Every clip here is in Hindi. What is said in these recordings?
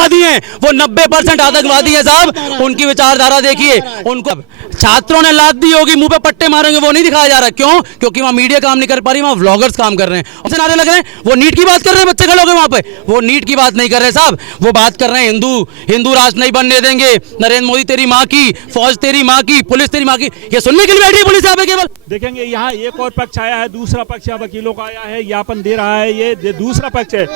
आतंकवादी हैं, वो 90% आतंकवादी हैं साहब। उनकी विचारधारा देखिए, उनको छात्रों ने लात दी होगी, मुंह पे पट्टे मारेंगे, वो नहीं दिखाया जा रहा। क्यों? क्योंकि वहाँ मीडिया काम नहीं कर पा रही, वहाँ व्लॉगर्स काम कर रहे हैं। उनसे नारे लग रहे हैं, वो नीट की बात कर रहे हैं, बच्चे खड़े हो गए वहाँ पे। वो नीट की बात नहीं कर रहे साहब, वो बात कर रहे हैं हिंदू राष्ट्र नहीं बनने देंगे, नरेंद्र मोदी तेरी माँ की, फौज तेरी माँ की, पुलिस तेरी माँ की। ये सुनने के लिए बैठी है पुलिस यहाँ पे केवल। देखेंगे यहाँ एक और पक्ष आया है, दूसरा पक्ष वकीलों का आया है, ज्ञापन दे रहा है। ये दूसरा पक्ष है,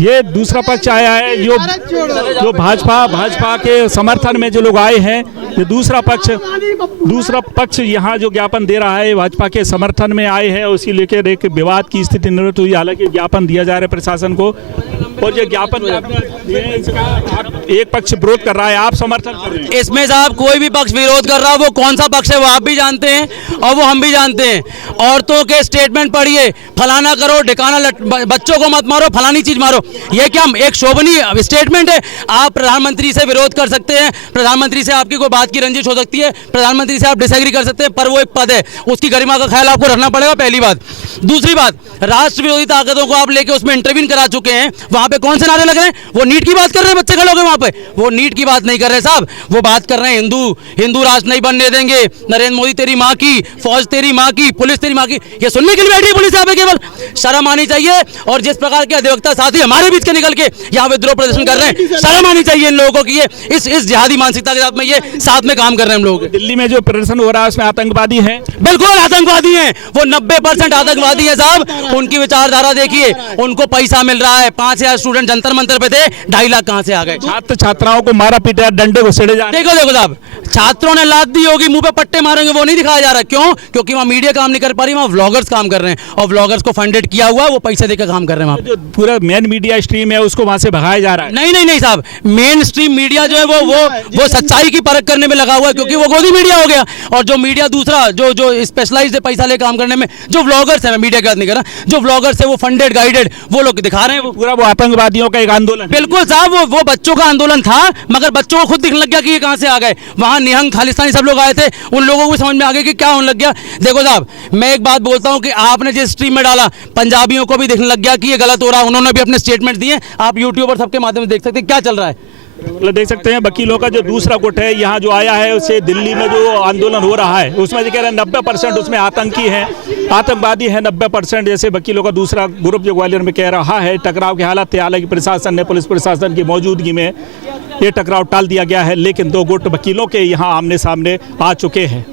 ये दूसरा पक्ष आया है जो भाजपा के समर्थन में जो लोग आए हैं। ये दूसरा पक्ष यहाँ जो ज्ञापन दे रहा है भाजपा के समर्थन में आए हैं, उसी लेकर एक विवाद की स्थिति निर्मित हुई। हालांकि ज्ञापन दिया जा रहा है प्रशासन को, और ये ज्ञापन एक पक्ष विरोध कर रहा है, आप समर्थन कर रहे हैं। इसमें साहब कोई भी पक्ष विरोध कर रहा है, वो कौन सा पक्ष है वो आप भी जानते हैं और वो हम भी जानते हैं। औरतों के स्टेटमेंट पढ़िए, फलाना करो, ढिकाना, बच्चों को मत मारो, फलानी चीज मारो। ये क्या एक शोभनीय स्टेटमेंट है? आप प्रधानमंत्री से विरोध कर सकते हैं, प्रधानमंत्री से आपकी कोई बात की रंजिश हो सकती है, प्रधानमंत्री से आप डिसएग्री कर सकते हैं, पर वो एक पद है, उसकी गरिमा का ख्याल आपको रखना पड़ेगा, पहली बात। दूसरी बात, राष्ट्र विरोधी ताकतों को आप लेके उसमें इंटरवीन करा चुके हैं। वहां पे कौन से नारे लग रहे हैं? वो नीट की बात कर रहे हैं, बच्चे खड़े हो गए वहां पे। वो नीट की बात नहीं कर रहे साहब, वो बात कर रहे हैं हिंदू राष्ट्र नहीं बनने देंगे, नरेंद्र मोदी तेरी माँ की, फौज तेरी माँ की, पुलिस तेरी माँ की। ये सुनने के लिए बैठी है पुलिस यहाँ पे केवल। शर्म आनी चाहिए। और जिस प्रकार के अधिवक्ता साथी हमारे बीच के निकल के यहाँ विद्रोह प्रदर्शन कर रहे हैं, शर्म आनी चाहिए इन लोगों को कि ये इस जिहादी मानसिकता के साथ में ये साथ में काम कर रहे हैं हम लोग। दिल्ली में जो प्रदर्शन हो रहा है उसमें आतंकवादी हैं, बिल्कुल आतंकवादी हैं, वो 90% आतंकवादी हैं साहब। उनकी विचारधारा देखिए, उनको पैसा मिल रहा है। 5000 स्टूडेंट जंतर मंतर पे थे, 2.5 लाख कहां से आ गए? छात्र छात्राओं को मारा पीटा, डंडे को सेड़े जा। देखो साहब, छात्रों ने लात दी होगी, मुंह पे पट्टे मारेंगे, वो नहीं दिखाया जा रहा। क्यों? क्योंकि वहाँ मीडिया काम नहीं कर पा रही, वहाँ व्लॉगर्स काम कर रहे हैं, और व्लॉगर्स को फंडेड किया हुआ है, वो पैसे देकर काम कर रहे हैं। जो पूरा मेन मीडिया स्ट्रीम है उसको वहां से भगाया जा रहा है। नहीं साहब, मेन स्ट्रीम मीडिया जो है वो सच्चाई की परख करने में लगा हुआ है, क्योंकि वो गोदी मीडिया हो गया। और जो मीडिया दूसरा जो स्पेशलाइज्ड है पैसा ले काम करने में, जो व्लॉगर्स है, मैं मीडिया की बात नहीं कर रहा, जो व्लॉगर्स है वो फंडेड गाइडेड, वो लोग दिखा रहे हैं। वो पूरा वो आतंकवादियों का एक आंदोलन। बिल्कुल साहब, वो बच्चों का आंदोलन था, मगर बच्चों को खुद दिखने लग गया कि ये कहां से आ गए। वहां निहंग खालिस्तानी सब लोग आए थे, उन लोगों को समझ में आ गया कि क्या होने लग गया। देखो साहब, मैं एक बात बोलता हूं कि आपने जिस स्ट्रीम में डाला, पंजाबियों को भी दिखने लग गया कि ये गलत हो रहा है, उन्होंने भी अपने स्टेटमेंट दिए। आप यूट्यूब और सबके माध्यम से देख सकते हैं क्या चल रहा है। देख सकते हैं वकीलों का जो दूसरा गुट है यहाँ जो आया है, उससे दिल्ली में जो आंदोलन हो रहा है उसमें जो कह रहे हैं 90% उसमें आतंकी हैं, आतंकवादी हैं 90%। जैसे वकीलों का दूसरा ग्रुप जो ग्वालियर में कह रहा है, टकराव की हालत थी, हालांकि प्रशासन ने, पुलिस प्रशासन की मौजूदगी में ये टकराव टाल दिया गया है, लेकिन दो गुट वकीलों के यहाँ आमने सामने आ चुके हैं।